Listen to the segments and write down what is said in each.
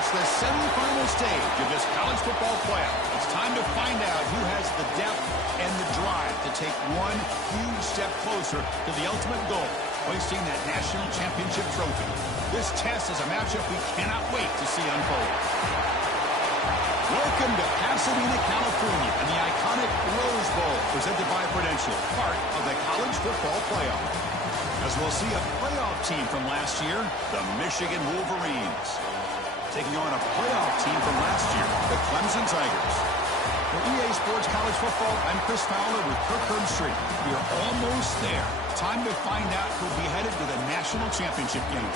reached the semifinal stage of this college football playoff. It's time to find out who has the depth and the drive to take one huge step closer to the ultimate goal, hoisting that national championship trophy. This test is a matchup we cannot wait to see unfold. Welcome to Pasadena, California, and the iconic Rose Bowl, presented by Prudential, part of the college football playoff. As we'll see a playoff team from last year, the Michigan Wolverines, taking on a playoff team from last year, the Clemson Tigers. For EA Sports College Football, I'm Chris Fowler with Kirk Herbstreit. We are almost there. Time to find out who'll be headed to the national championship game.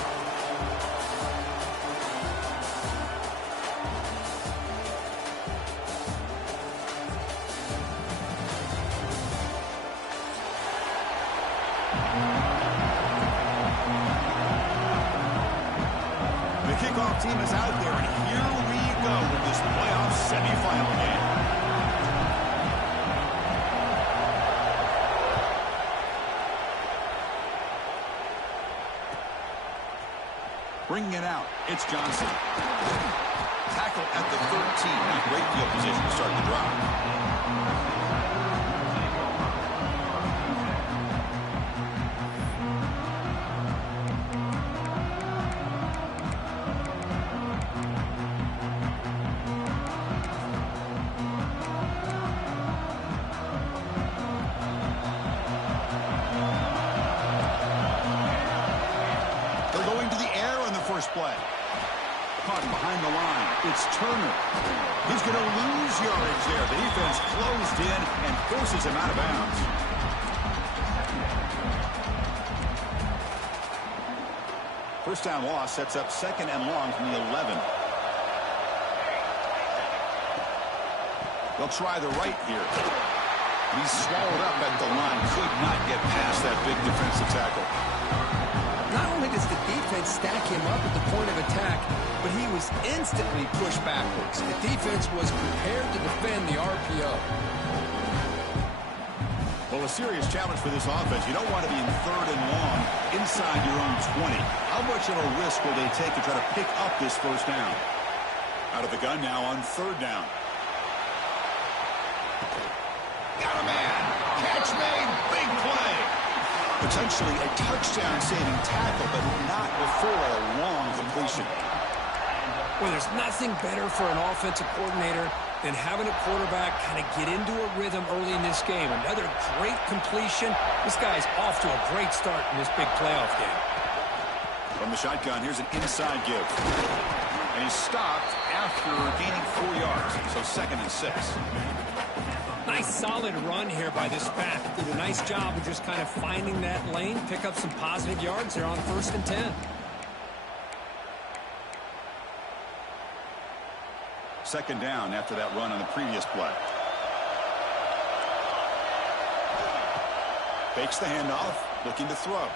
Kickoff team is out there, and here we go with this playoff semifinal game. Bringing it out, it's Johnson. Tackle at the 13, not great field position to start the drive. Play. Caught behind the line. It's Turner. He's going to lose yardage there. The defense closed in and forces him out of bounds. First down loss sets up second and long from the 11. They'll try the right here. He's swallowed up at the line. Could not get past that big defensive tackle. Not only does the defense stack him up at the point of attack, but he was instantly pushed backwards. The defense was prepared to defend the RPO. Well, a serious challenge for this offense. You don't want to be in third and long inside your own 20. How much of a risk will they take to try to pick up this first down? Out of the gun now on third down. Got a man. Catch made. Big play. Potentially a touchdown-saving tackle, but not before a long completion. Well, there's nothing better for an offensive coordinator than having a quarterback kind of get into a rhythm early in this game. Another great completion. This guy's off to a great start in this big playoff game. From the shotgun, here's an inside give. And he's stopped after gaining 4 yards, so 2nd and 6. Nice solid run here by this back. Did a nice job of just kind of finding that lane, pick up some positive yards there on 1st and 10. Second down after that run on the previous play. Fakes the handoff, looking to throw.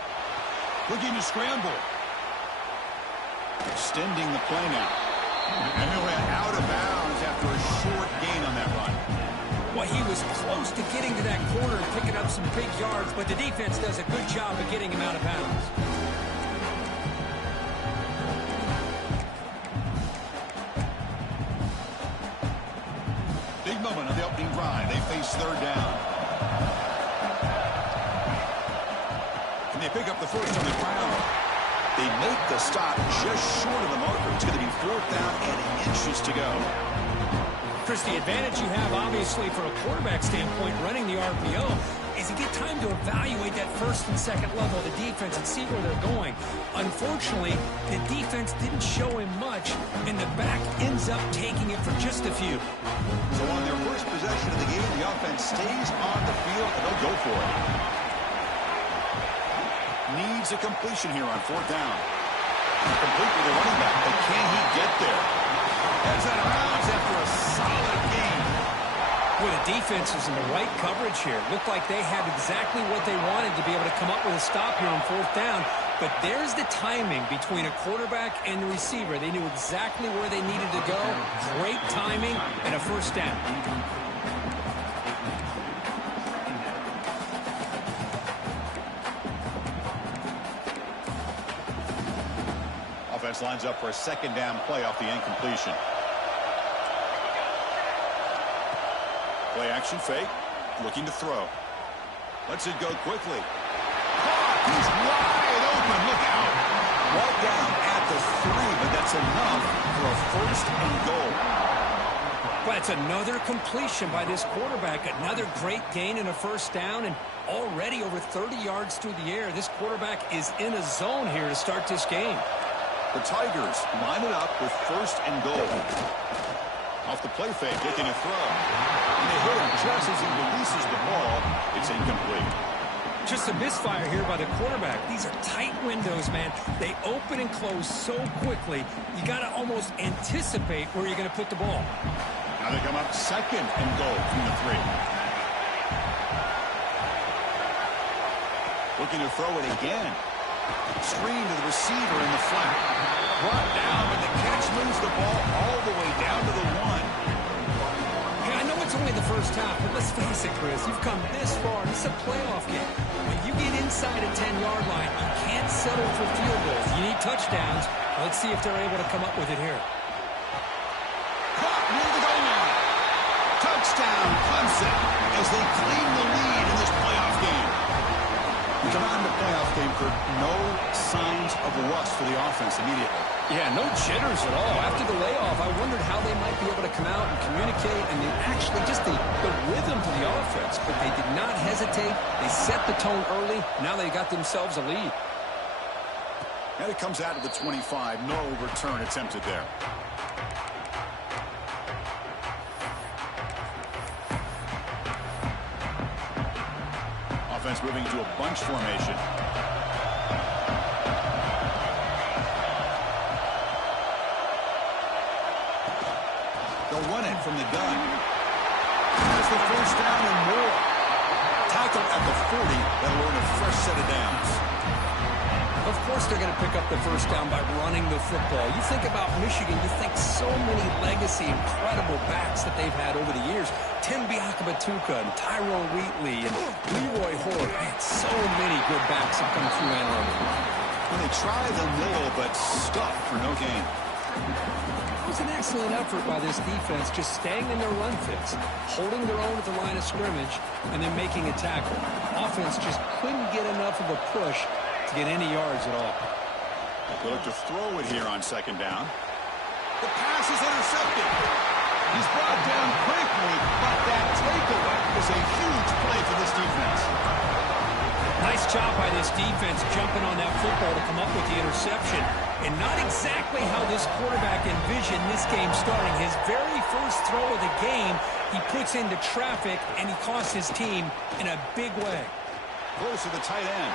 Looking to scramble. Extending the play now. And he went out of bounds after a short gain on that run. Well, he was close to getting to that corner and picking up some big yards, but the defense does a good job of getting him out of bounds. Big moment of the opening drive. They face third down. Can they pick up the first on the ground? They make the stop just short of the marker. It's going to be 4th down and inches to go. Chris, the advantage you have, obviously, from a quarterback standpoint, running the RPO, is you get time to evaluate that 1st and 2nd level of the defense and see where they're going. Unfortunately, the defense didn't show him much, and the back ends up taking it for just a few. So on their first possession of the game, the offense stays on the field, and they'll go for it. Needs a completion here on 4th down. Complete with the running back, but can he get there? Heads out of bounds after a solid game. Well, the defense was in the right coverage here. Looked like they had exactly what they wanted to be able to come up with a stop here on 4th down. But there's the timing between a quarterback and the receiver. They knew exactly where they needed to go. Great timing and a first down. Offense lines up for a second down play off the incompletion. Play action fake. Looking to throw. Lets it go quickly. He's wide open. Look out. Ball down at the 3, but that's enough for a first and goal. Well, it's another completion by this quarterback. Another great gain in a first down, and already over 30 yards through the air. This quarterback is in a zone here to start this game. The Tigers line it up with first and goal. Off the play fake, looking to throw. And they hit him just as he releases the ball. It's incomplete. Just a misfire here by the quarterback. These are tight windows, man. They open and close so quickly, you got to almost anticipate where you're going to put the ball. Now they come up second and goal from the 3. Looking to throw it again. Screen to the receiver in the flat. Brought down, and the catch moves the ball all the way down to the 1. Hey, I know it's only the first half, but let's face it, Chris. You've come this far. This is a playoff game. When you get inside a 10-yard line, you can't settle for field goals. You need touchdowns. Let's see if they're able to come up with it here. Caught near the goal line. Touchdown, Clemson, as they claim the lead in this playoff game. We come out in the playoff game for no signs of rust for the offense immediately. Yeah, no jitters at all. After the layoff, I wondered how they might be able to come out and communicate, and they actually just the rhythm to the offense. But they did not hesitate. They set the tone early. Now they got themselves a lead. And it comes out of the 25. No return attempted there. Offense moving to a bunch formation. They'll run it from the gun. There's the first down and more. Tackle at the 40. That'll earn a fresh set of downs. Of course they're going to pick up the first down by running the football. You think about Michigan, you think so many legacy, incredible backs that they've had over the years. Tim Biakabatuka and Tyrone Wheatley and Leroy Horde. Man, so many good backs have come through Ann Arbor. When they try the middle, but stuck for no gain. It was an excellent effort by this defense, just staying in their run fits, holding their own at the line of scrimmage, and then making a tackle. Offense just couldn't get enough of a push to get any yards at all. They'll look to throw it here on second down. The pass is intercepted. He's brought down quickly, but that takeaway is a huge play for this defense. Nice job by this defense jumping on that football to come up with the interception. And not exactly how this quarterback envisioned this game starting. His very first throw of the game, he puts into traffic, and he costs his team in a big way. Close to the tight end.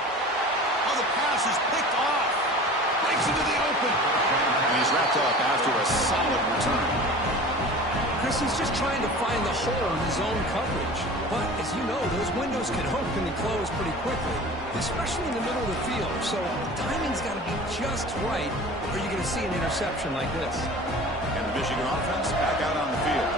Oh, the pass is picked off. Breaks into the open. And he's wrapped up after a solid return. Chris, he's just trying to find the hole in his own coverage. But, as you know, those windows can open and close pretty quickly, especially in the middle of the field. So, timing's got to be just right, or you're going to see an interception like this. And the Michigan offense back out on the field.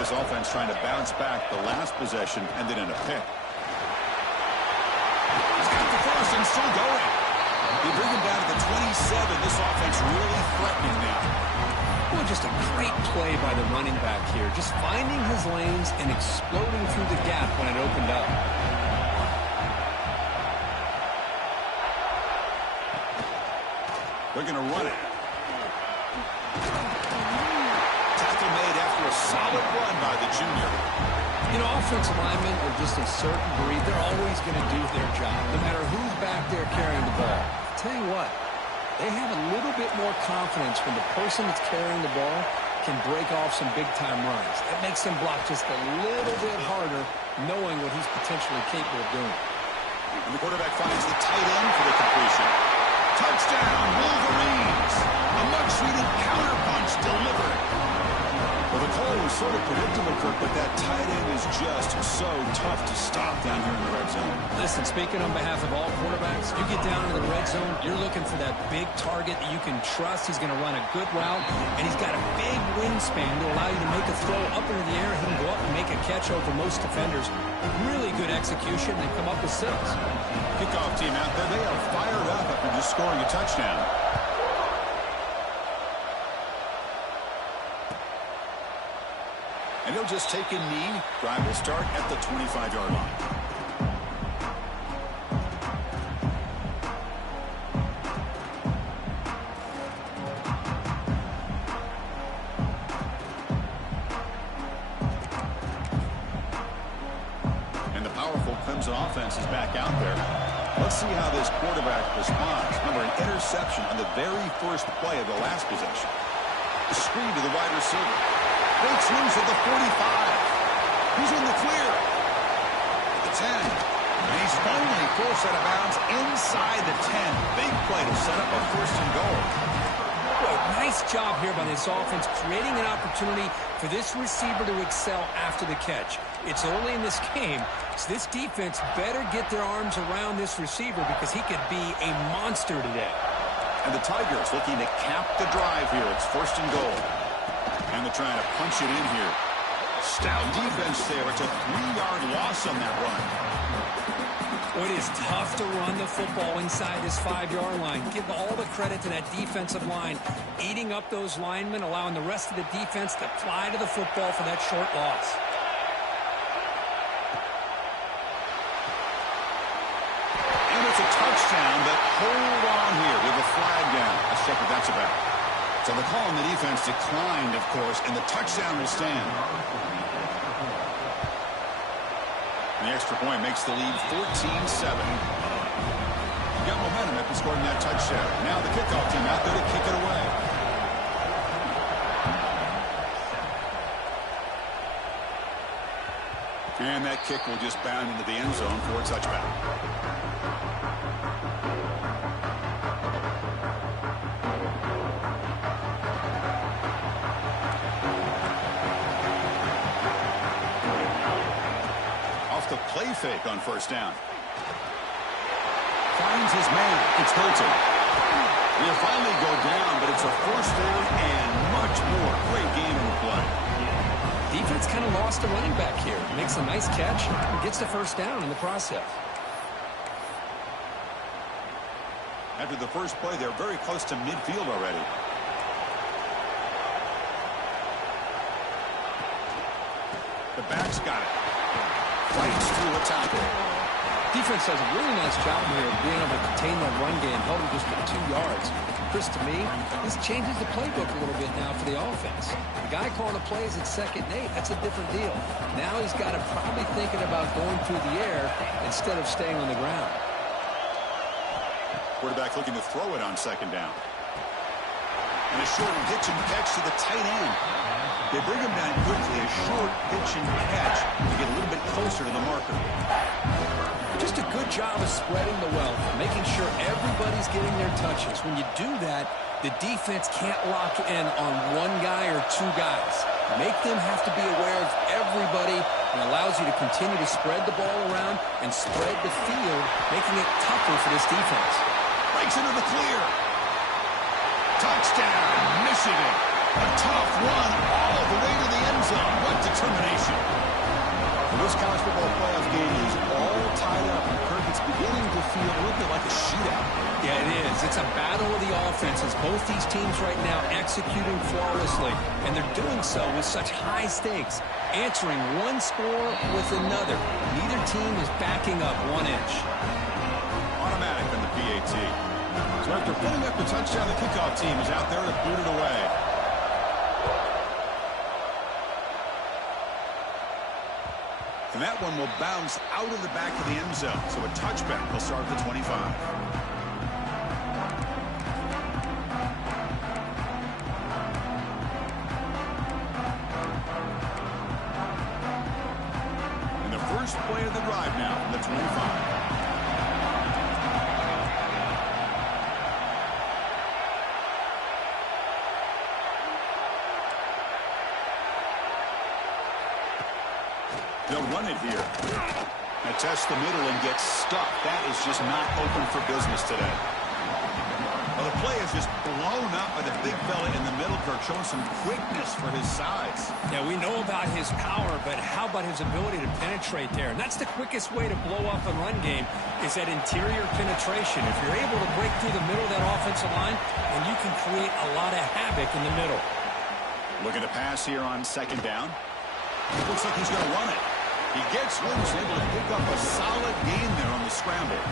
This offense trying to bounce back the last possession, ended in a pick. He's got the first and still going. They bring him down to the 27. This offense really threatening now. Well, just a great play by the running back here. Just finding his lanes and exploding through the gap when it opened up. They're going to run it. Tackle made after a solid run by the junior. You know, offensive linemen are just a certain breed. They're always going to do their job, no matter who's back there carrying the ball. I'll tell you what, they have a little bit more confidence when the person that's carrying the ball can break off some big-time runs. That makes them block just a little bit harder, knowing what he's potentially capable of doing. And the quarterback finds the tight end for the completion. Touchdown, Wolverines! A much-needed counterpunch delivered. Well, the call was sort of predictable, Kirk, but that tight end is just so tough to stop down here in the red zone. Listen, speaking on behalf of all quarterbacks, you get down into the red zone, you're looking for that big target that you can trust. He's going to run a good route, and he's got a big wingspan to allow you to make a throw up into the air. He can go up and make a catch over most defenders. Really good execution and come up with 6. Kickoff team out there. They are fired up after just scoring a touchdown. And he'll just take a knee. Drive will start at the 25-yard line. And the powerful Clemson offense is back out there. Let's see how this quarterback responds. Remember, an interception on the very first play of the last possession. The screen to the wide receiver. Breaks loose at the 45. He's in the clear. At the 10. And he's finally forced out of bounds inside the 10. Big play to set up a first and goal. Boy, nice job here by this offense, creating an opportunity for this receiver to excel after the catch. It's early in this game, so this defense better get their arms around this receiver because he could be a monster today. And the Tigers looking to cap the drive here. It's first and goal. And they're trying to punch it in here. Stout defense there. It's a 3-yard loss on that run. Well, it is tough to run the football inside this 5-yard line. Give all the credit to that defensive line, eating up those linemen, allowing the rest of the defense to fly to the football for that short loss. And it's a touchdown, but hold on here with a flag down. Let's check what that's about. So the call on the defense declined, of course, and the touchdown will stand. The extra point makes the lead 14-7. You got momentum after scoring that touchdown. Now the kickoff team out there to kick it away. And that kick will just bound into the end zone for a touchback. The play fake on first down. Finds his man. It's Hilton. He'll finally go down, but it's a first down and much more. Great game in the play. Defense kind of lost a running back here. Makes a nice catch and gets the first down in the process. After the first play, they're very close to midfield already. The back's got it. Fights through a tackle. Defense does a really nice job here of being able to contain that run game, held him just for 2 yards. Chris, to me, this changes the playbook a little bit now for the offense. The guy calling the plays at 2nd and 8, that's a different deal. Now he's got to probably thinking about going through the air instead of staying on the ground. Quarterback looking to throw it on 2nd down. And a short hitch and catch to the tight end. They bring him down quickly, a short pitch and catch to get a little bit closer to the marker. Just a good job of spreading the wealth, making sure everybody's getting their touches. When you do that, the defense can't lock in on one guy or 2 guys. Make them have to be aware of everybody and allows you to continue to spread the ball around and spread the field, making it tougher for this defense. Breaks into the clear. Touchdown, Michigan. A tough run all the way to the end zone. What determination. Well, this college football playoff game is all tied up. And Kirk, it's beginning to feel a little bit like a shootout. Yeah, it is. It's a battle of the offenses. Both these teams right now executing flawlessly. And they're doing so with such high stakes. Answering one score with another. Neither team is backing up 1 inch. Automatic on the PAT. So after putting up the touchdown, the kickoff team is out there to boot it away. And that one will bounce out of the back of the end zone. So a touchback will start at the 25. And the first play of the drive now from the 25. They'll run it here. Now test the middle and get stuck. That is just not open for business today. Well, the play is just blown up by the big fella in the middle, Kirk, showing some quickness for his size. Yeah, we know about his power, but how about his ability to penetrate there? And that's the quickest way to blow up a run game is that interior penetration. If you're able to break through the middle of that offensive line, then you can create a lot of havoc in the middle. Looking to pass here on 2nd down. Looks like he's going to run it. He gets loose, able to pick up a solid gain there on the scramble.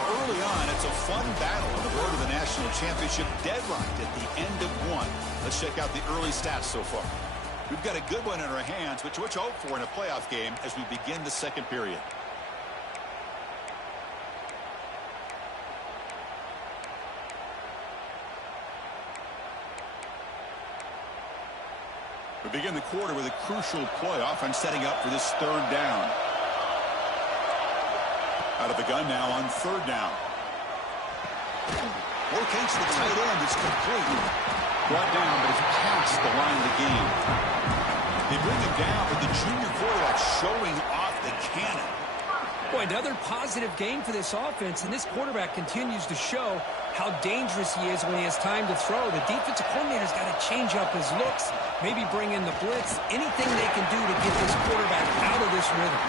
Early on, it's a fun battle on the road to the national championship, deadlocked at the end of one. Let's check out the early stats so far. We've got a good one in our hands, which we'll hope for in a playoff game as we begin the second period. We begin the quarter with a crucial play offense setting up for this third down. Out of the gun now on third down. Locates the tight end. It's complete. Brought down, but it's past the line of the game. They bring him down with the junior quarterback showing off the cannon. Boy, another positive game for this offense, and this quarterback continues to show how dangerous he is when he has time to throw. The defensive coordinator's got to change up his looks, maybe bring in the blitz, anything they can do to get this quarterback out of this rhythm.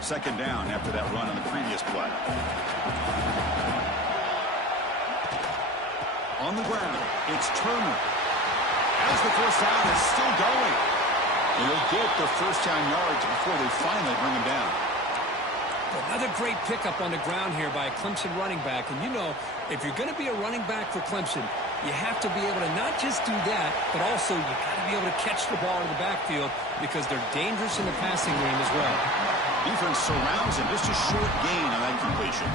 Second down after that run on the previous play. On the ground, it's Turner. As the first down is still going. And he'll get the first down yards before they finally bring him down. Another great pickup on the ground here by a Clemson running back. And you know, if you're going to be a running back for Clemson, you have to be able to not just do that, but also you got to be able to catch the ball in the backfield because they're dangerous in the passing game as well. Defense surrounds him. Just a short gain on that completion.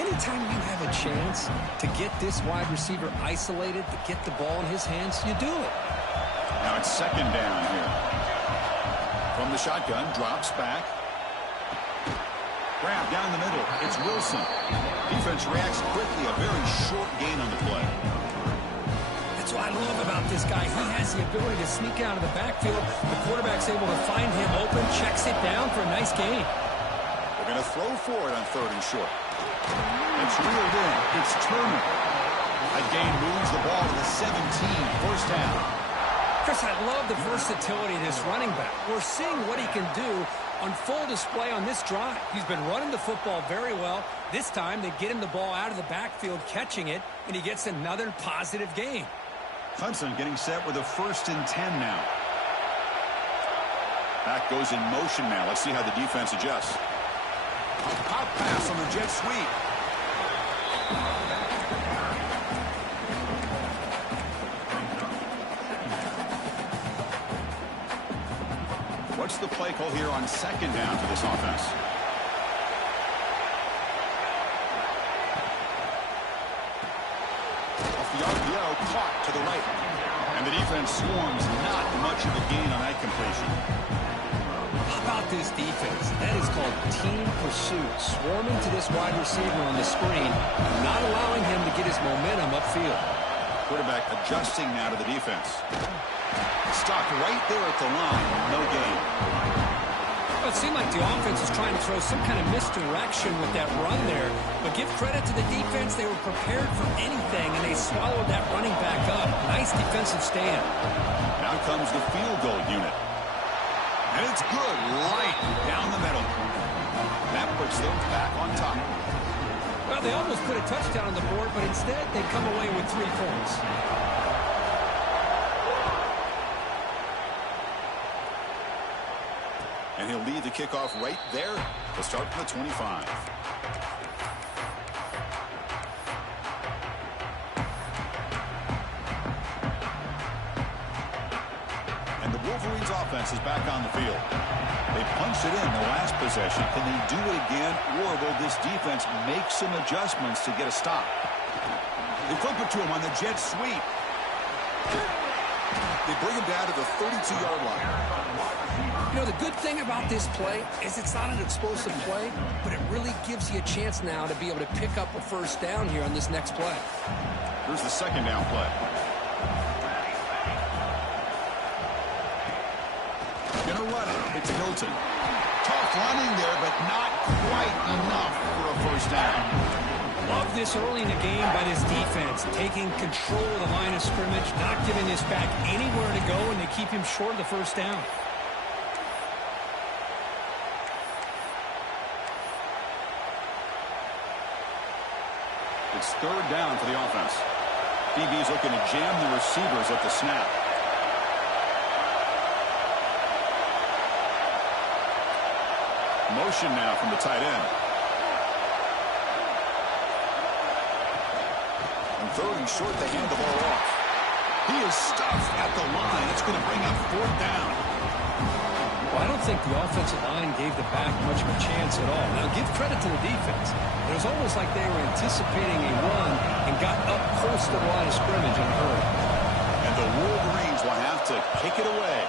Anytime you have a chance to get this wide receiver isolated, to get the ball in his hands, you do it. Now it's second down here. From the shotgun, drops back. Grab down the middle. It's Wilson. Defense reacts quickly. A very short gain on the play. That's what I love about this guy. He has the ability to sneak out of the backfield. The quarterback's able to find him open, checks it down for a nice gain. They're going to throw for it on third and short. It's reeled in. It's Turner. That gain moves the ball to the 17. First down. Chris, I love the versatility of this running back. We're seeing what he can do on full display on this drive. He's been running the football very well. This time, they get him the ball out of the backfield, catching it, and he gets another positive gain. Clemson getting set with a 1st and 10 now. Back goes in motion now. Let's see how the defense adjusts. A pop pass on the jet sweep. What's the play call here on second down for this offense? Off the RPO, caught to the right. And the defense swarms, not much of a gain on that completion. How about this defense? That is called team pursuit. Swarming to this wide receiver on the screen, not allowing him to get his momentum upfield. Quarterback adjusting now to the defense. Stopped right there at the line. No gain. Well, it seemed like the offense was trying to throw some kind of misdirection with that run there. But give credit to the defense. They were prepared for anything, and they swallowed that running back up. Nice defensive stand. Now comes the field goal unit. And it's good. Right down the middle. That puts them back on top. Well, they almost put a touchdown on the board, but instead they come away with 3 points. And he'll lead the kickoff right there to start from the 25. And the Wolverines offense is back on the field. They punched it in the last possession. Can they do it again, or will this defense make some adjustments to get a stop? They flip it to him on the jet sweep. They bring him down to the 32-yard line. You know, the good thing about this play is it's not an explosive play, but it really gives you a chance now to be able to pick up a first down here on this next play. Here's the second down play. Gonna run it. It's Milton. Tough running there, but not quite enough for a first down. Love this early in the game by this defense, taking control of the line of scrimmage, not giving this back anywhere to go, and they keep him short of the first down. The It's third down for the offense. DB's looking to jam the receivers at the snap. Motion now from the tight end. And third and short, they hand the ball off. He is stuffed at the line. It's going to bring up fourth down. Well, I don't think the offensive line gave the back much of a chance at all. Now, give credit to the defense. It was almost like they were anticipating a run and got up close to the line of scrimmage in a hurry. And the Wolverines will have to kick it away.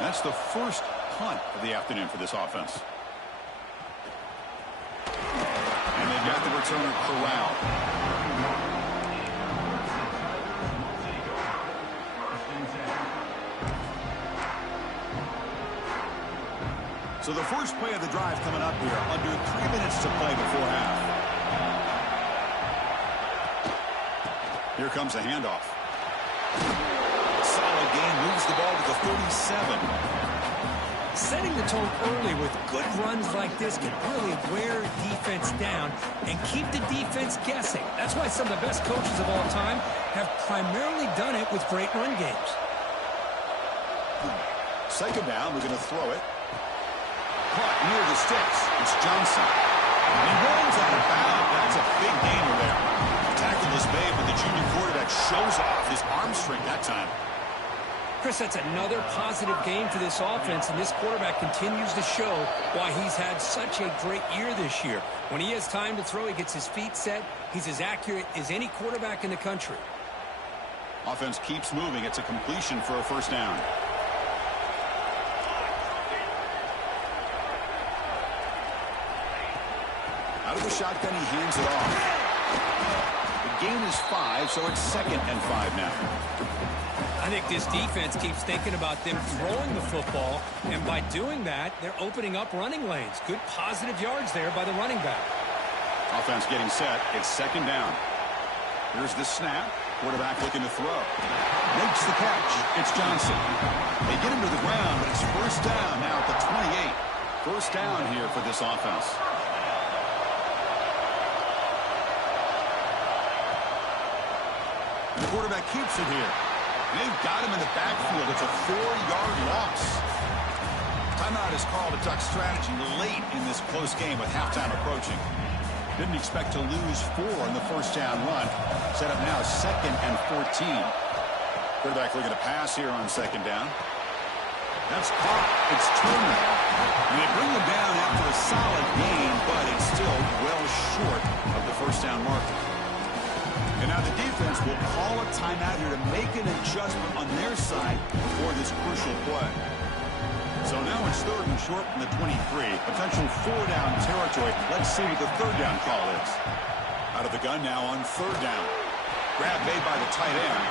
That's the first punt of the afternoon for this offense. And they've got the returner corralled. So the first play of the drive coming up here, under 3 minutes to play before half. Here comes a handoff. Solid gain, moves the ball to the 37. Setting the tone early with good runs like this can really wear defense down and keep the defense guessing. That's why some of the best coaches of all time have primarily done it with great run games. Second down, we're going to throw it. Caught near the sticks. It's Johnson. And he runs out of bounds. That's a big gainer there. Tackled is made, but the junior quarterback shows off his arm strength that time. Chris, that's another positive game for this offense, and this quarterback continues to show why he's had such a great year this year. When he has time to throw, he gets his feet set. He's as accurate as any quarterback in the country. Offense keeps moving. It's a completion for a first down. Out of the shotgun, he hands it off. The gain is 5, so it's 2nd and 5 now. I think this defense keeps thinking about them throwing the football, and by doing that, they're opening up running lanes. Good positive yards there by the running back. Offense getting set. It's 2nd down. Here's the snap. Quarterback looking to throw. Makes the catch. It's Johnson. They get him to the ground, but it's first down now at the 28. First down here for this offense. The quarterback keeps it here. They've got him in the backfield. It's a 4-yard loss. Timeout is called to duck strategy late in this close game with halftime approaching. Didn't expect to lose 4 in the first down run. Set up now 2nd and 14. Quarterback looking to pass here on 2nd down. That's caught. It's Turner. And they bring him down after a solid gain, but it's still well short of the first down marker. And now the defense will call a timeout here to make an adjustment on their side for this crucial play. So now it's 3rd and short from the 23. Potential 4-down territory. Let's see what the 3rd down call is. Out of the gun now on 3rd down. Grab made by the tight end.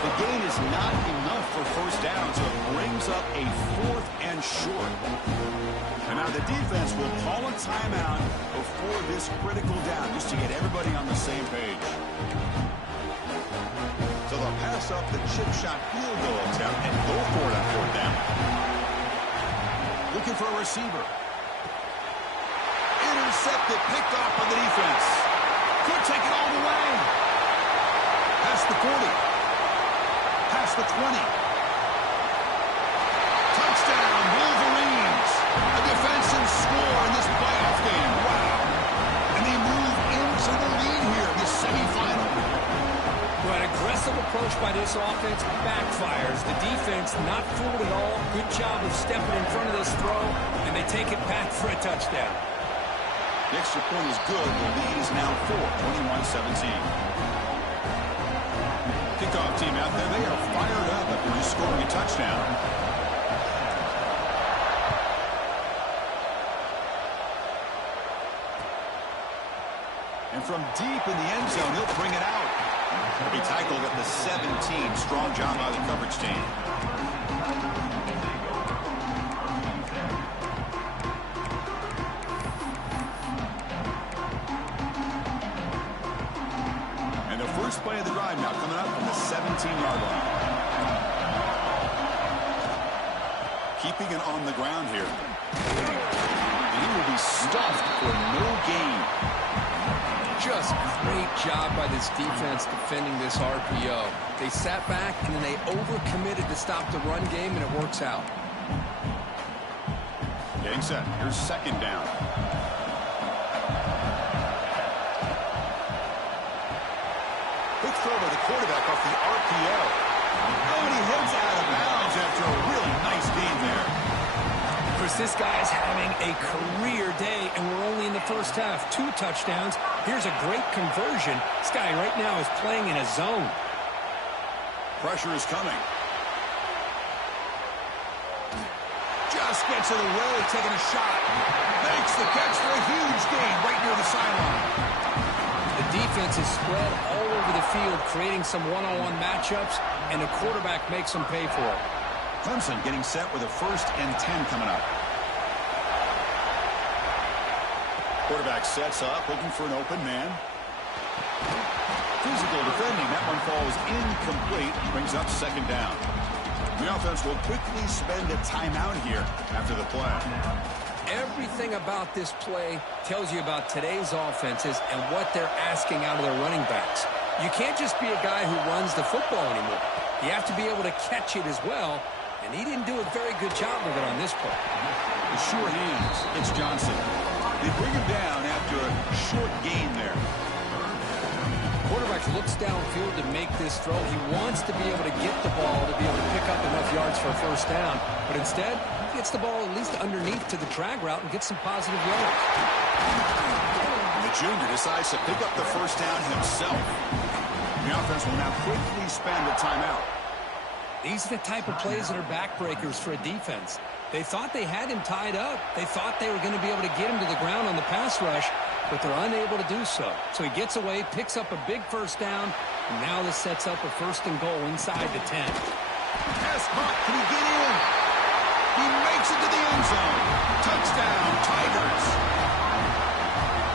The gain is not enough for first down, so it brings up a 4th and short. And now the defense will call a timeout before this critical down, just to get everybody on the same page. So they'll pass up the chip shot field goal attempt and go for it on 4th down. Looking for a receiver. Intercepted, picked off by the defense. Could take it all the way. Past the 40. Past the 20. Touchdown, Wolverines. A defensive score in this playoff game. Wow. And they move into the lead here in this semifinal. Well, an aggressive approach by this offense backfires. The defense not fooled at all. Good job of stepping in front of this throw, and they take it back for a touchdown. The extra point is good. The lead is now 4, 21-17. Kickoff team out there, they are fired up after just scoring a touchdown. And from deep in the end zone, he'll bring it out. He'll be tackled at the 17. Strong job by the coverage team. And the first play of the drive now coming up from the 17-yard line. Keeping it on the ground here. And he will be stuffed for no gain. Just great job by this defense defending this RPO. They sat back and then they overcommitted to stop the run game, and it works out. Getting set. Here's second down. Quick throw by the quarterback off the RPO. Oh, and he hits out of bounds after a really nice gain there. Chris, this guy is having a career day, and we're only in the first half. 2 touchdowns. Here's a great conversion. This guy right now is playing in a zone. Pressure is coming. Just gets it away, taking a shot. Makes the catch for a huge gain right near the sideline. The defense is spread all over the field, creating some one-on-one matchups, and the quarterback makes them pay for it. Clemson getting set with a 1st and 10 coming up. Quarterback sets up, looking for an open man. Physical defending. That one falls incomplete. Brings up second down. The offense will quickly spend a timeout here after the play. Everything about this play tells you about today's offenses and what they're asking out of their running backs. You can't just be a guy who runs the football anymore. You have to be able to catch it as well, and he didn't do a very good job of it on this play. The short hands. It's Johnson. They bring him down after a short gain there. Quarterback looks downfield to make this throw. He wants to be able to get the ball to be able to pick up enough yards for a first down. But instead, he gets the ball at least underneath to the drag route and gets some positive yards. The junior decides to pick up the first down himself. The offense will now quickly spend a timeout. These are the type of plays that are backbreakers for a defense. They thought they had him tied up. They thought they were going to be able to get him to the ground on the pass rush, but they're unable to do so. So he gets away, picks up a big first down, and now this sets up a 1st and goal inside the 10. Pass caught. Can he get in? He makes it to the end zone. Touchdown, Tigers.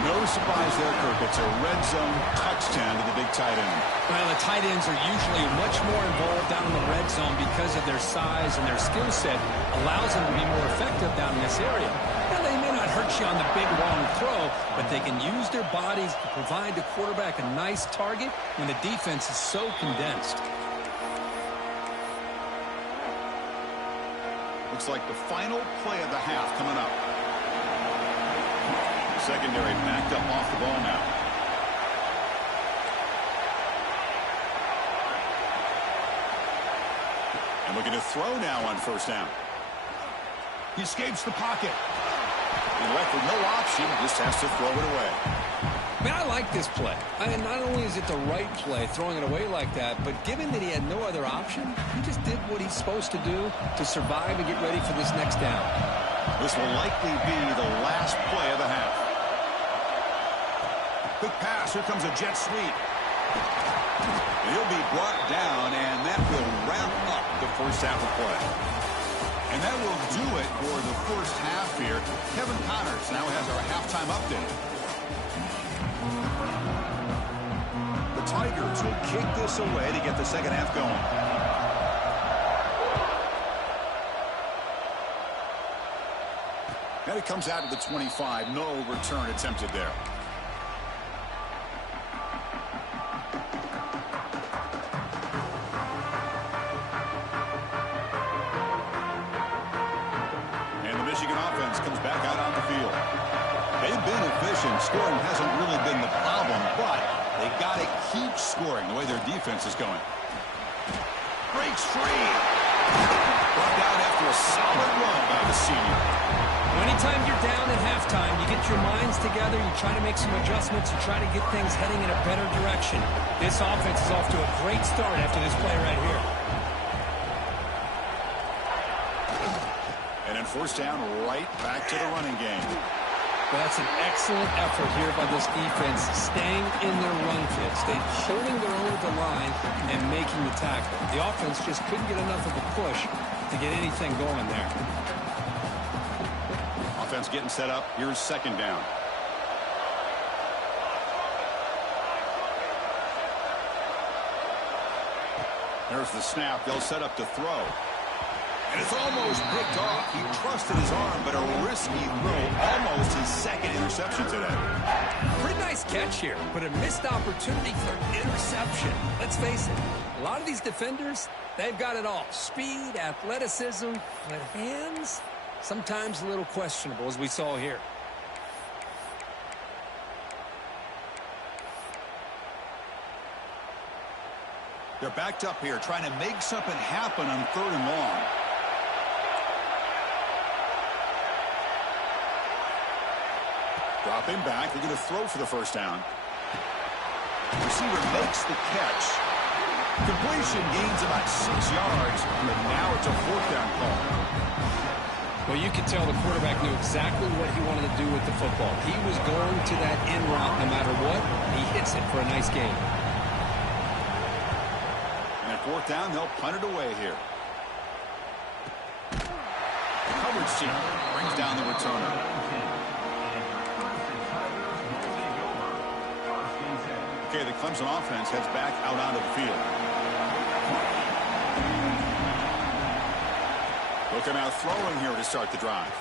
No surprise there, Kirk. It's a red zone touchdown to the big tight end. Well, the tight ends are usually much more involved down in the red zone because of their size, and their skill set allows them to be more effective down in this area. Now, they may not hurt you on the big, long throw, but they can use their bodies to provide the quarterback a nice target when the defense is so condensed. Looks like the final play of the half coming up. Secondary backed up off the ball now. And looking to throw now on first down. He escapes the pocket. And left with no option, just has to throw it away. Man, I like this play. Not only is it the right play, throwing it away like that, but given that he had no other option, he just did what he's supposed to do to survive and get ready for this next down. This will likely be the last play of the half. Quick pass. Here comes a jet sweep. He'll be brought down, and that will wrap up the first half of play. And that will do it for the first half here. Kevin Connors now has our halftime update. The Tigers will kick this away to get the second half going. And it comes out to the 25. No return attempted there. Comes back out on the field. They've been efficient. Scoring hasn't really been the problem, but they got to keep scoring the way their defense is going. Breaks free. Brought down after a solid run by the senior. Anytime you're down at halftime, you get your minds together, you try to make some adjustments, you try to get things heading in a better direction. This offense is off to a great start after this play right here. First down, right back to the running game. Well, that's an excellent effort here by this defense, staying in their run fits. They're holding their own at the line and making the tackle. The offense just couldn't get enough of a push to get anything going there. Offense getting set up. Here's second down. There's the snap. They'll set up to throw. And it's almost picked off. He trusted his arm, but a risky throw. Almost his second interception today. Pretty nice catch here, but a missed opportunity for interception. Let's face it, a lot of these defenders, they've got it all. Speed, athleticism, but hands, sometimes a little questionable, as we saw here. They're backed up here, trying to make something happen on 3rd and long. Dropping back, they're going to throw for the first down. Receiver makes the catch. Completion gains about 6 yards, but now it's a 4th down call. Well, you can tell the quarterback knew exactly what he wanted to do with the football. He was going to that in route no matter what. He hits it for a nice gain. And at 4th down, they'll punt it away here. The coverage team brings down the returner. Okay, the Clemson offense heads back out onto the field. Looking out throwing here to start the drive.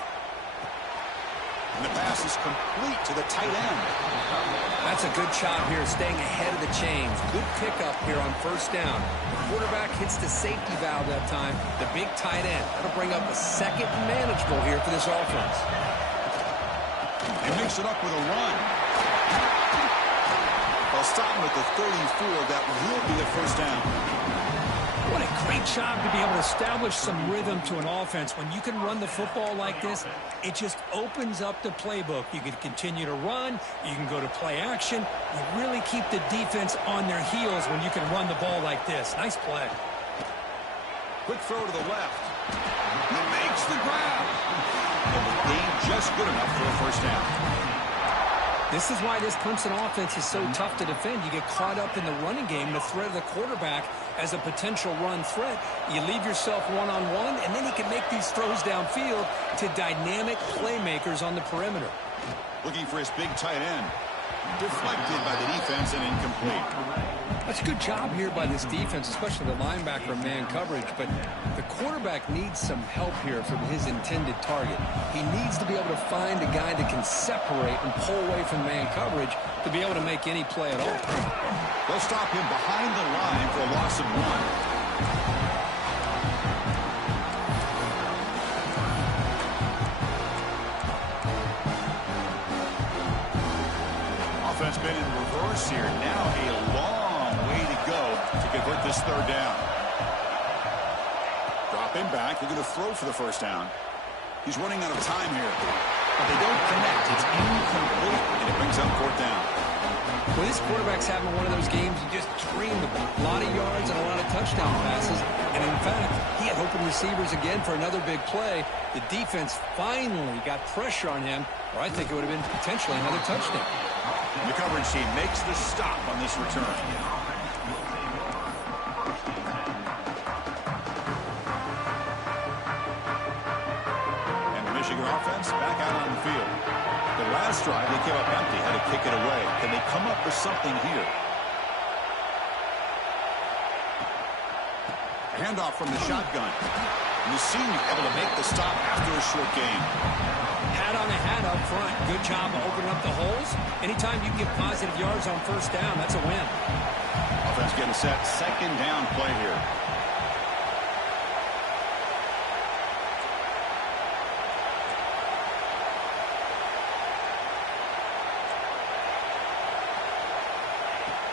And the pass is complete to the tight end. That's a good job here, staying ahead of the chains. Good pickup here on 1st down. The quarterback hits the safety valve that time. The big tight end. That'll bring up a second and manageable here for this offense. They mix it up with a run. They'll stop him at the 34. That will be the 1st down. What a great job to be able to establish some rhythm to an offense. When you can run the football like this, it just opens up the playbook. You can continue to run. You can go to play action. You really keep the defense on their heels when you can run the ball like this. Nice play. Quick throw to the left. He makes the grab. And the gain just good enough for a 1st down. This is why this Clemson offense is so tough to defend. You get caught up in the running game, the threat of the quarterback as a potential run threat. You leave yourself one-on-one, and then he can make these throws downfield to dynamic playmakers on the perimeter. Looking for his big tight end. Deflected by the defense and incomplete. That's a good job here by this defense, especially the linebacker in man coverage. But the quarterback needs some help here from his intended target. He needs to be able to find a guy that can separate and pull away from man coverage to be able to make any play at all. They'll stop him behind the line for a loss of 1. Offense been in reverse here. Now a long way to go to convert this 3rd down. Dropping back. They're going to throw for the 1st down. He's running out of time here. But they don't connect. It's incomplete, and it brings up 4th down. Well, this quarterback's having one of those games you just dreamed about. A lot of yards and a lot of touchdown passes. And in fact, he had open receivers again for another big play. The defense finally got pressure on him, or I think it would have been potentially another touchdown. The coverage team makes the stop on this return. And the Michigan offense back out on the field. The last drive, they came up empty, had to kick it away. Can they come up with something here? A handoff from the shotgun. And the senior able to make the stop after a short gain. Hat on a hat up front. Good job of opening up the holes. Anytime you get positive yards on 1st down, that's a win. Offense getting set. 2nd down play here.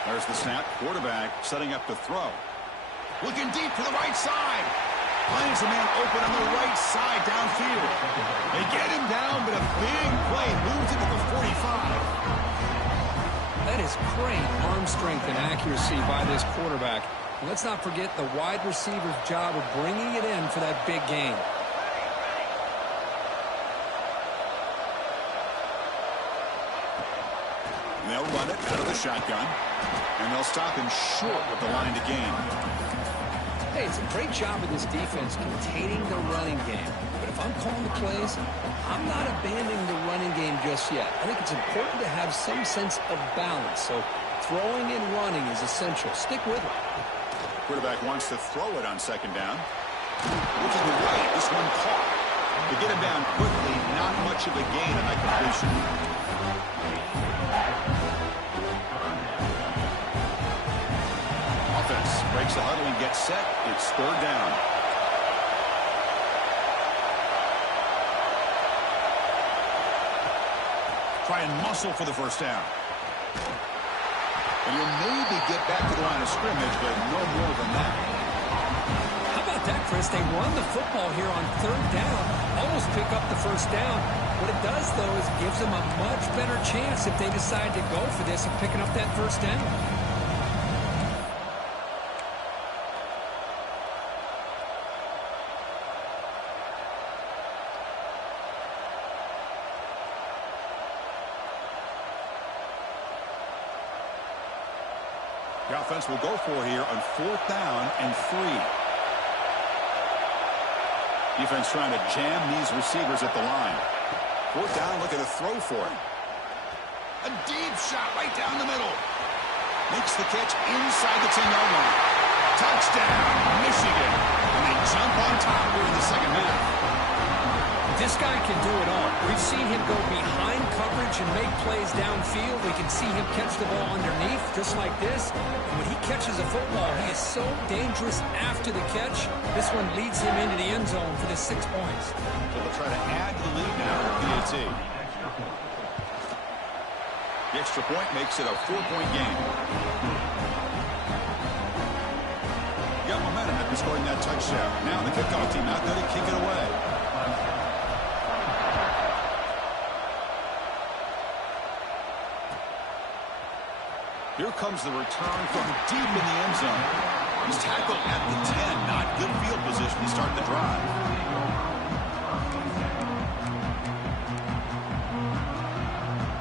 There's the snap. Quarterback setting up to throw. Looking deep to the right side. Finds a man open on the right side downfield. They get him down, but a big play moves into the 45. That is great arm strength and accuracy by this quarterback. And let's not forget the wide receiver's job of bringing it in for that big gain. And they'll run it out of the shotgun. And they'll stop him short with the line to gain. Hey, it's a great job of this defense containing the running game. But if I'm calling the plays, I'm not abandoning the running game just yet. I think it's important to have some sense of balance. So throwing and running is essential. Stick with it. Quarterback wants to throw it on 2nd down. Looking to the right. This one caught. To get him down quickly, not much of a gain on that completion. Offense breaks the huddle and gets set. It's third down. Try and muscle for the first down. And he'll maybe get back to the line of scrimmage, but no more than that. How about that, Chris? They run the football here on third down, almost pick up the first down. What it does, though, is gives them a much better chance if they decide to go for this of picking up that first down. The offense will go for here on fourth down and 3. Defense trying to jam these receivers at the line. Fourth down, looking to throw for it. A deep shot right down the middle. Makes the catch inside the 10-yard line. Touchdown, Michigan. And they jump on top here in the second half. This guy can do it all. We've seen him go behind coverage and make plays downfield. We can see him catch the ball underneath, just like this. And when he catches a football, he is so dangerous after the catch. This one leads him into the end zone for the 6 points. So they'll try to add to the lead now with PAT. The extra point makes it a 4-point game. Got momentum after scoring that touchdown. Now the kickoff team out there to kick it away. Here comes the return from deep in the end zone. He's tackled at the 10. Not good field position to start the drive.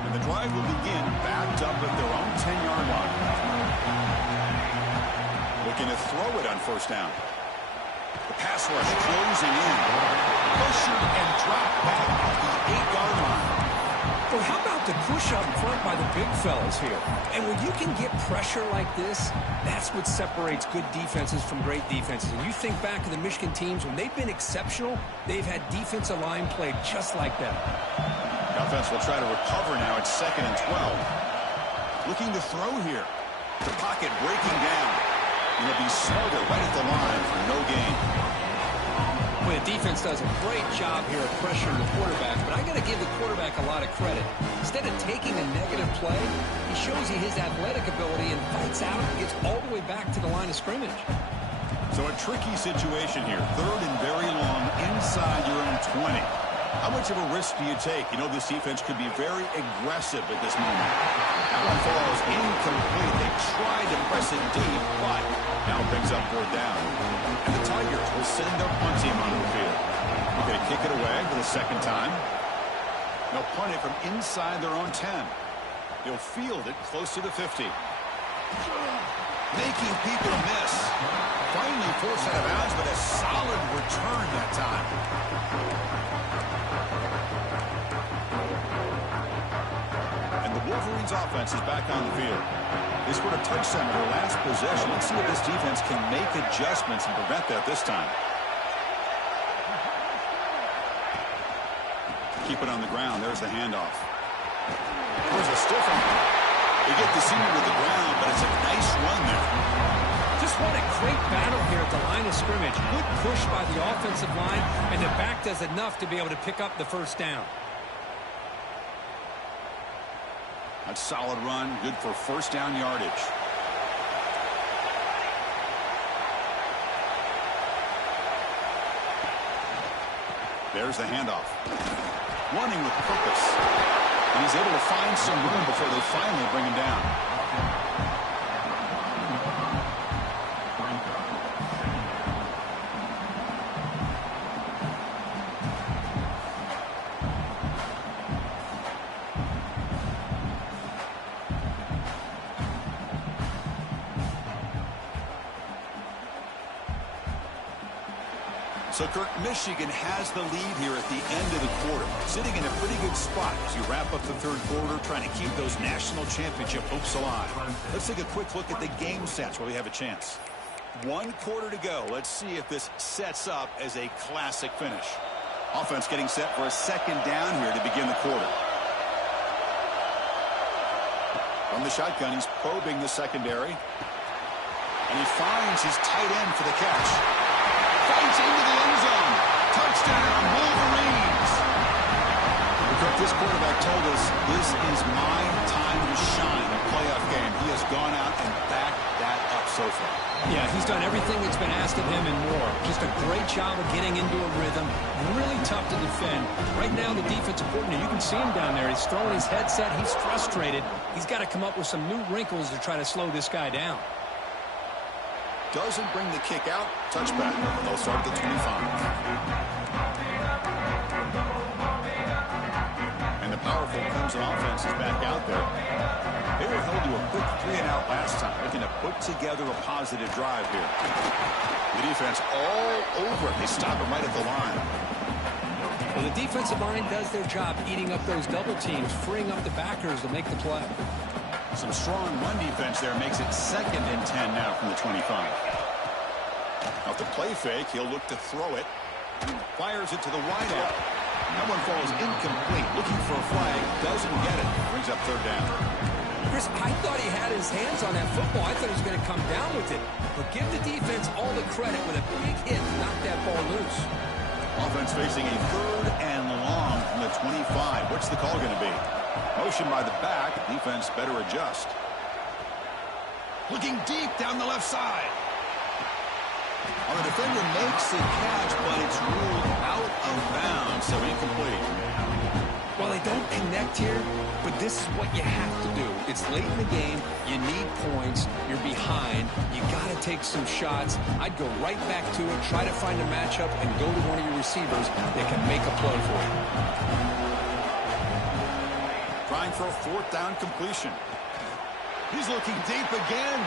And the drive will begin backed up at their own 10-yard line. Looking to throw it on first down. The pass rush closing in. Pusher and drop back at the 8-yard line. Well, how about the push up front by the big fellas here? And when you can get pressure like this, that's what separates good defenses from great defenses. And you think back to the Michigan teams, when they've been exceptional, they've had defensive line play just like that. The offense will try to recover now at 2nd and 12. Looking to throw here. The pocket breaking down. And he'll be smothered right at the line for no gain. Well, the defense does a great job here of pressuring the quarterback, but I got to give the quarterback a lot of credit. Instead of taking a negative play, he shows you his athletic ability and fights out and gets all the way back to the line of scrimmage. So a tricky situation here. 3rd and very long inside your own 20. How much of a risk do you take? You know, this defense could be very aggressive at this moment. That one falls incomplete. They tried to press it deep, but now brings up 4th down. And the Tigers will send their punt team onto the field. They're going to kick it away for the 2nd time. They'll punt it from inside their own 10. They'll field it close to the 50. Making people miss. Finally forced out of bounds, but a solid return that time. And the Wolverines offense is back on the field. They scored a touchdown in their last possession. Let's see if this defense can make adjustments and prevent that this time. Keep it on the ground. There's the handoff. There's a stiff one. They get the senior with the ground, but it's a nice run there. Just what a great battle here at the line of scrimmage. Good push by the offensive line, and the back does enough to be able to pick up the first down. A solid run, good for first down yardage. There's the handoff. Running with purpose. And he's able to find some room before they finally bring him down. So, Kirk, Michigan has the lead here at the end of the quarter, sitting in a pretty good spot as you wrap up the 3rd quarter, trying to keep those national championship hopes alive. Let's take a quick look at the game stats where we have a chance. 1 quarter to go. Let's see if this sets up as a classic finish. Offense getting set for a second down here to begin the quarter. From the shotgun, he's probing the secondary. And he finds his tight end for the catch. Fights into the end zone. Touchdown, Wolverines. This quarterback told us this is my time to shine, a playoff game. He has gone out and backed that up so far. Yeah, he's done everything that's been asked of him and more. Just a great job of getting into a rhythm. Really tough to defend. Right now, the defensive coordinator, you can see him down there. He's throwing his headset. He's frustrated. He's got to come up with some new wrinkles to try to slow this guy down. Doesn't bring the kick out. Touchback. They'll start at the 25. And the powerful Clemson offense is back out there. They were held to a quick 3-and-out last time, looking to put together a positive drive here. The defense all over it. They stop it right at the line. Well, the defensive line does their job eating up those double teams, freeing up the backers to make the play. Some strong run defense there makes it 2nd and 10 now from the 25. Off the play fake, he'll look to throw it. Fires it to the wideout. That one falls incomplete. Looking for a flag. Doesn't get it. Brings up 3rd down. Chris, I thought he had his hands on that football. I thought he was going to come down with it. But give the defense all the credit with a big hit and knock that ball loose. Offense facing a 3rd and long from the 25. What's the call going to be? Motion by the back. Defense better adjust. Looking deep down the left side. Well, the defender makes the catch, but it's ruled out of bounds, so incomplete. Well, they don't connect here, but this is what you have to do. It's late in the game. You need points. You're behind. You got to take some shots. I'd go right back to it, try to find a matchup, and go to one of your receivers that can make a play for you. Trying for a 4th down completion. He's looking deep again.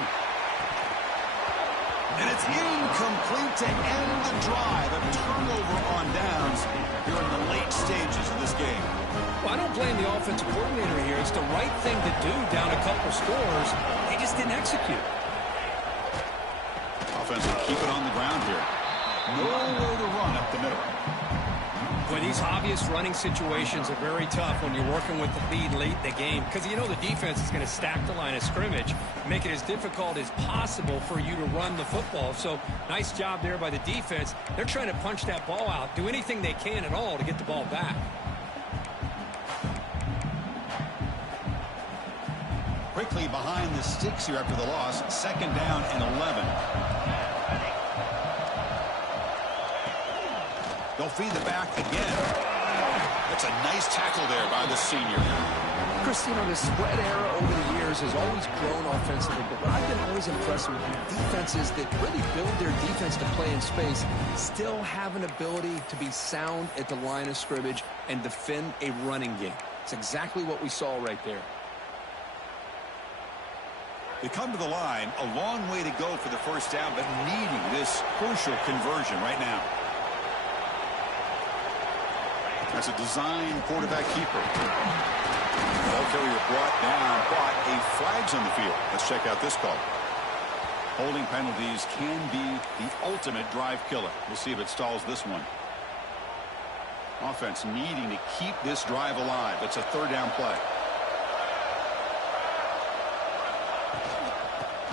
And it's incomplete to end the drive. A turnover on downs here in the late stages of this game. Well, I don't blame the offensive coordinator here. It's the right thing to do down a couple scores. They just didn't execute. Offense will keep it on the ground here. Nowhere to run up the middle. Well, these obvious running situations are very tough when you're working with the lead late in the game because you know the defense is going to stack the line of scrimmage, make it as difficult as possible for you to run the football. So nice job there by the defense. They're trying to punch that ball out, do anything they can at all to get the ball back. Quickly behind the sticks here after the loss. 2nd down and 11. They'll feed the back again. That's a nice tackle there by the senior. Chris, you know, the spread era over the years has always grown offensively, but what I've been always impressed with defenses that really build their defense to play in space still have an ability to be sound at the line of scrimmage and defend a running game. It's exactly what we saw right there. They come to the line, a long way to go for the 1st down, but needing this crucial conversion right now. That's a design quarterback keeper. Ball carrier brought down, but a flag's on the field. Let's check out this call. Holding penalties can be the ultimate drive killer. We'll see if it stalls this one. Offense needing to keep this drive alive. It's a 3rd down play.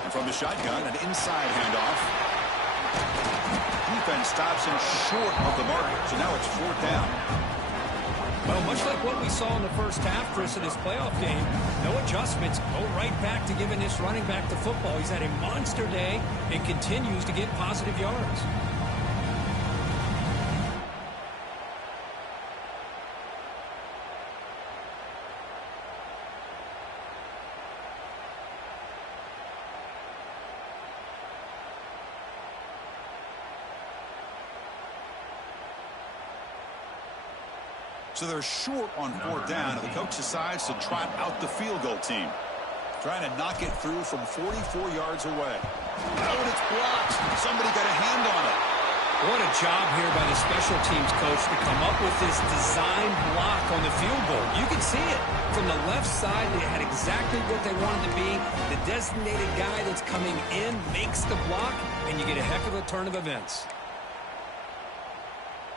And from the shotgun, an inside handoff. Defense stops him short of the mark, so now it's 4th down. Well, much like what we saw in the first half, Chris, of this playoff game, no adjustments, go right back to giving this running back the football. He's had a monster day and continues to get positive yards. So they're short on 4th down, and the coach decides to trot out the field goal team. Trying to knock it through from 44 yards away. Oh, and it's blocked. Somebody got a hand on it. What a job here by the special teams coach to come up with this design block on the field goal. You can see it. From the left side, they had exactly what they wanted to be. The designated guy that's coming in makes the block, and you get a heck of a turn of events.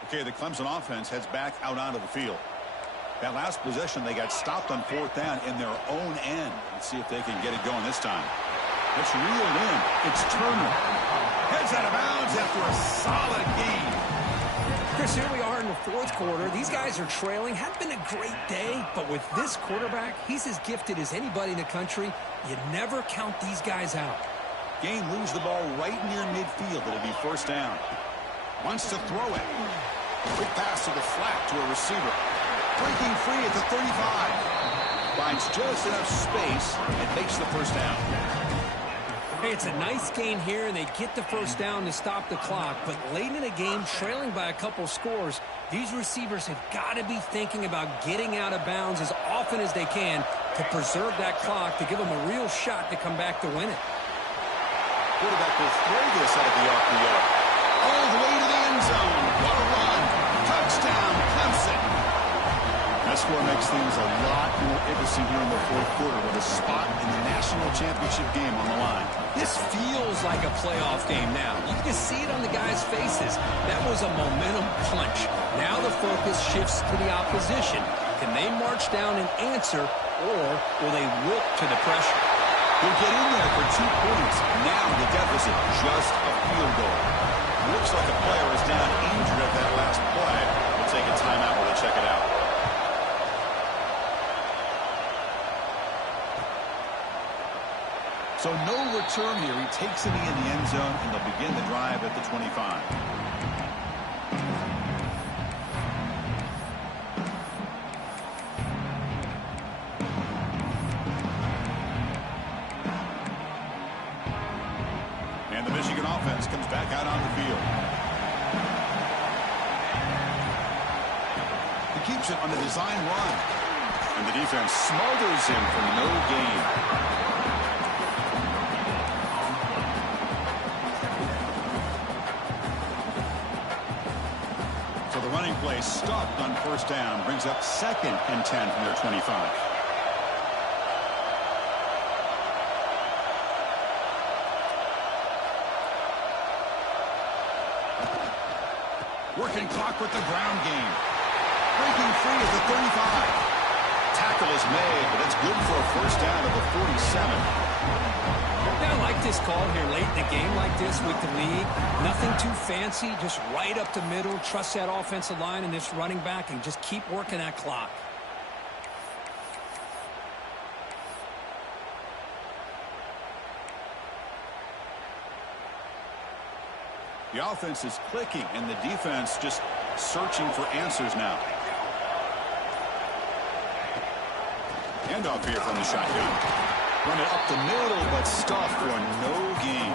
Okay, the Clemson offense heads back out onto the field. That last possession, they got stopped on 4th down in their own end. Let's see if they can get it going this time. It's reeled in. It's Turner. Heads out of bounds after a solid gain. Chris, here we are in the 4th quarter. These guys are trailing. Hadn't been a great day, but with this quarterback, he's as gifted as anybody in the country. You never count these guys out. Gain moves the ball right near midfield. It'll be 1st down. Wants to throw it. Quick pass to the flat to a receiver. Breaking free at the 35. Finds just enough space and makes the 1st down. Hey, it's a nice gain here, and they get the 1st down to stop the clock. But late in the game, trailing by a couple scores, these receivers have got to be thinking about getting out of bounds as often as they can to preserve that clock, to give them a real shot to come back to win it. Quarterback will throw this out of the RPO. All the way to the end zone. What a run. Touchdown, Clemson. That score makes things a lot more interesting here in the 4th quarter with a spot in the national championship game on the line. This feels like a playoff game now. You can see it on the guys' faces. That was a momentum punch. Now the focus shifts to the opposition. Can they march down and answer, or will they wilt to the pressure? We'll get in there for 2 points. Now the deficit, just a field goal. Looks like a player is down injured at that last play. We'll take a timeout while they check it out. So no return here. He takes a knee in the end zone, and they'll begin the drive at the 25. And the Michigan offense comes back out on the field. He keeps it on the design run. And the defense smothers him for no gain. So the running play stopped on 1st down. Brings up 2nd and 10 from their 25. Working clock with the ground game. Breaking free at the 35. Tackle is made, but it's good for a 1st down at the 47. Yeah, I like this call here late in the game like this with the lead. Nothing too fancy, just right up the middle. Trust that offensive line and this running back and just keep working that clock. The offense is clicking, and the defense just searching for answers now. Handoff here from the shotgun. Run it up the middle, but stuffed for no gain.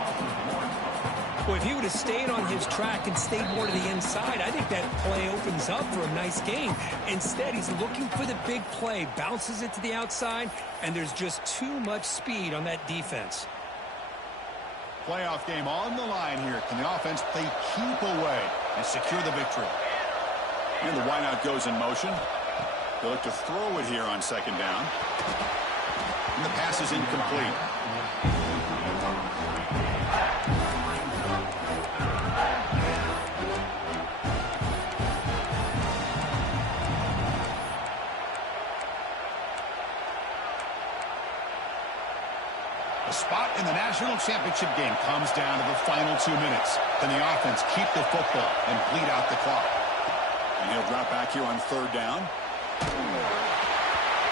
Well, if he would have stayed on his track and stayed more to the inside, I think that play opens up for a nice gain. Instead, he's looking for the big play, bounces it to the outside, and there's just too much speed on that defense. Playoff game on the line here. Can the offense play keep away and secure the victory? And the wideout goes in motion. They'll look to throw it here on 2nd down. And the pass is incomplete. The spot in the national championship game comes down to the final 2 minutes. Can the offense keep the football and bleed out the clock? And he'll drop back here on 3rd down.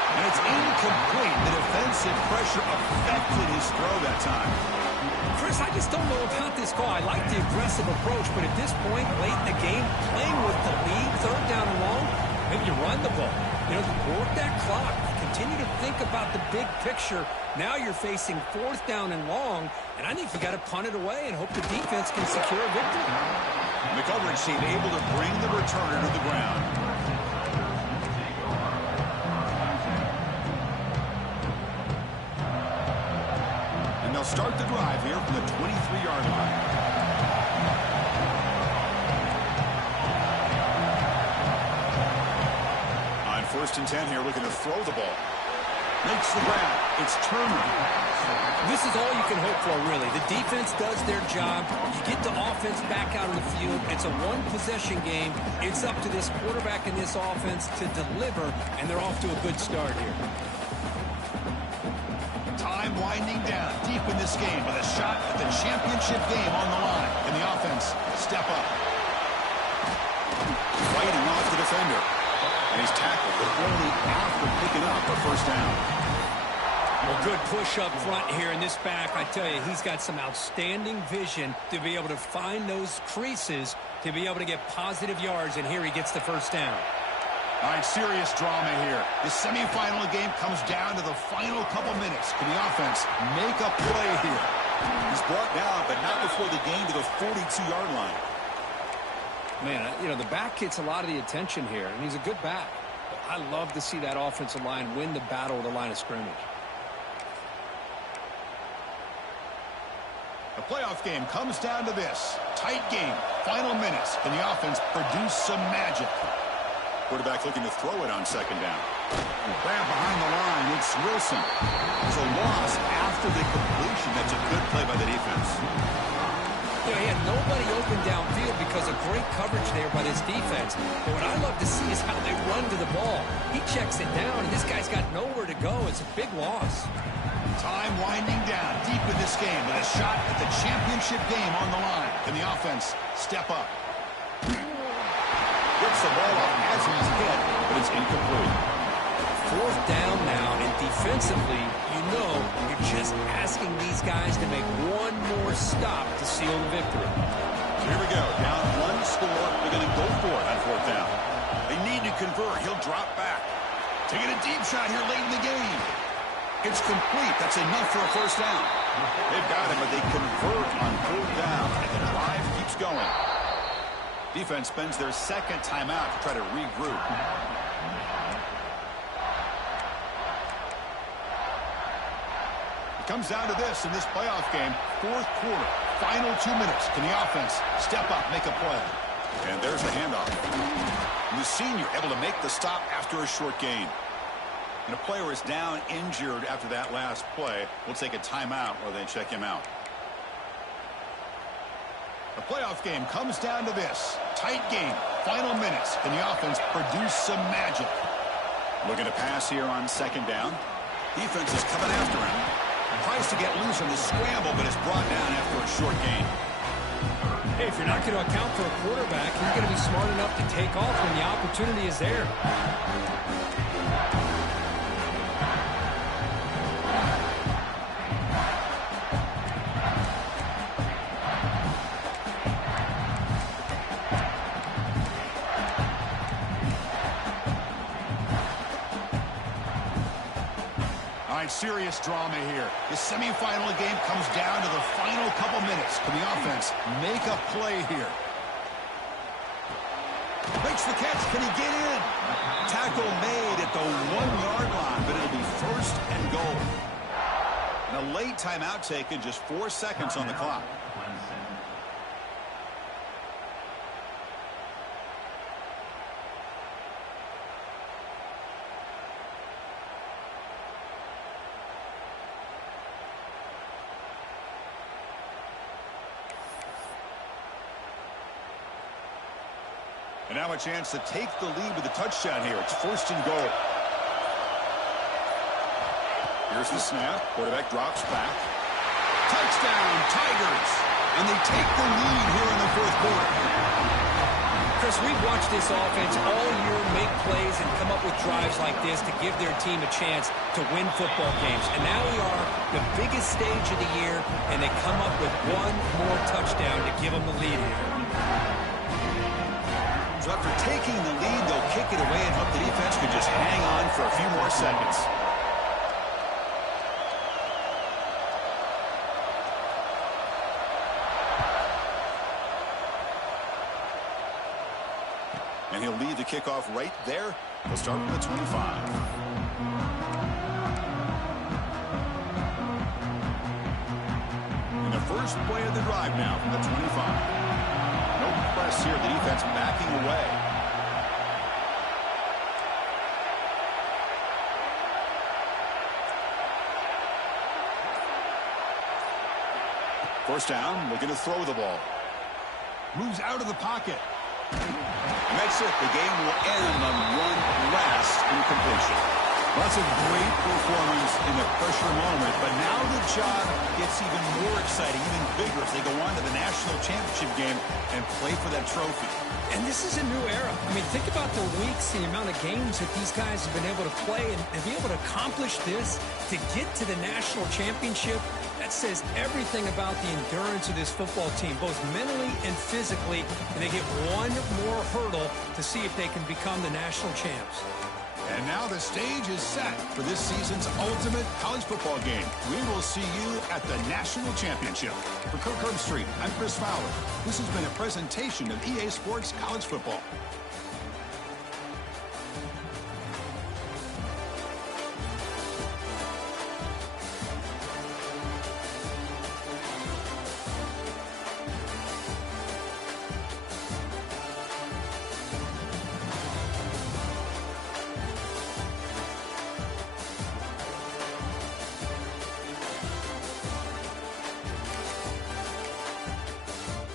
And it's incomplete. The defensive pressure affected his throw that time. Chris, I just don't know about this call. I like the aggressive approach, but at this point, late in the game, playing with the lead, 3rd down and long, maybe you run the ball. You know, work that clock. Continue to think about the big picture. Now you're facing 4th down and long, and I think you got to punt it away and hope the defense can secure a victory. The coverage team able to bring the returner to the ground. And they'll start the drive here from the 23-yard line. First and 10 here, looking to throw the ball. Makes the grab. It's Turner. This is all you can hope for, really. The defense does their job. You get the offense back out on the field. It's a one-possession game. It's up to this quarterback and this offense to deliver, and they're off to a good start here. Time winding down deep in this game with a shot at the championship game on the line. And the offense step up. Fighting off the defender. And he's tackled, but only after picking up a first down. Well, good push up front here in this back. I tell you, he's got some outstanding vision to be able to find those creases, to be able to get positive yards, and here he gets the first down. All right, serious drama here. The semifinal game comes down to the final couple minutes. Can the offense make a play here? He's brought down, but not before the gain to the 42-yard line. Man, you know, the back gets a lot of the attention here, and he's a good back. But I love to see that offensive line win the battle with the line of scrimmage. The playoff game comes down to this. Tight game, final minutes. Can the offense produce some magic? Quarterback looking to throw it on second down. Grab behind the line, it's Wilson. It's a loss after the completion. That's a good play by the defense. You know, he had nobody open downfield because of great coverage there by this defense. But what I love to see is how they run to the ball. He checks it down, and this guy's got nowhere to go. It's a big loss. Time winding down deep in this game with a shot at the championship game on the line. Can the offense step up? Gets the ball off as he's hit, but it's incomplete. Fourth down now, and defensively, you know you're just asking these guys to make one more stop to seal the victory. Here we go. Down one score. They're going to go for it on fourth down. They need to convert. He'll drop back. Taking a deep shot here late in the game. It's complete. That's enough for a first down. They've got him, but they convert on fourth down, and the drive keeps going. Defense spends their second timeout to try to regroup. It comes down to this in this playoff game. Fourth quarter, final 2 minutes. Can the offense step up, make a play? And there's the handoff. And the senior able to make the stop after a short gain. And a player is down injured after that last play. We'll take a timeout while they check him out. The playoff game comes down to this. Tight game, final minutes. Can the offense produce some magic? Looking to pass here on second down. Defense is coming after him. Tries to get loose on the scramble, but is brought down after a short gain. Hey, if you're not going to account for a quarterback, you're going to be smart enough to take off when the opportunity is there. Serious drama here. The semifinal game comes down to the final couple minutes. Can the offense make a play here? Makes the catch. Can he get in? Tackle made at the 1-yard line, but it'll be first and goal. And a late timeout taken, just 4 seconds on the clock. And now a chance to take the lead with a touchdown here. It's first and goal. Here's the snap. Quarterback drops back. Touchdown, Tigers. And they take the lead here in the fourth quarter. Chris, we've watched this offense all year make plays and come up with drives like this to give their team a chance to win football games. And now we are the biggest stage of the year, and they come up with one more touchdown to give them the lead here. So after taking the lead, they'll kick it away and hope the defense could just hang on for a few more seconds. And he'll lead the kickoff right there. He'll start from the 25. In the first play of the drive now from the 25. No press here. The defense backing away. First down, looking to throw the ball. Moves out of the pocket. And that's it. The game will end on one last incompletion. Well, that's a great performance in a pressure moment, but now the job gets even more exciting, even bigger as they go on to the national championship game and play for that trophy. And this is a new era. I mean, think about the weeks, the amount of games that these guys have been able to play, and to be able to accomplish this, to get to the national championship, that says everything about the endurance of this football team, both mentally and physically, and they get one more hurdle to see if they can become the national champs. And now the stage is set for this season's ultimate college football game. We will see you at the national championship. For Kirk Herbstreit, I'm Chris Fowler. This has been a presentation of EA Sports College Football.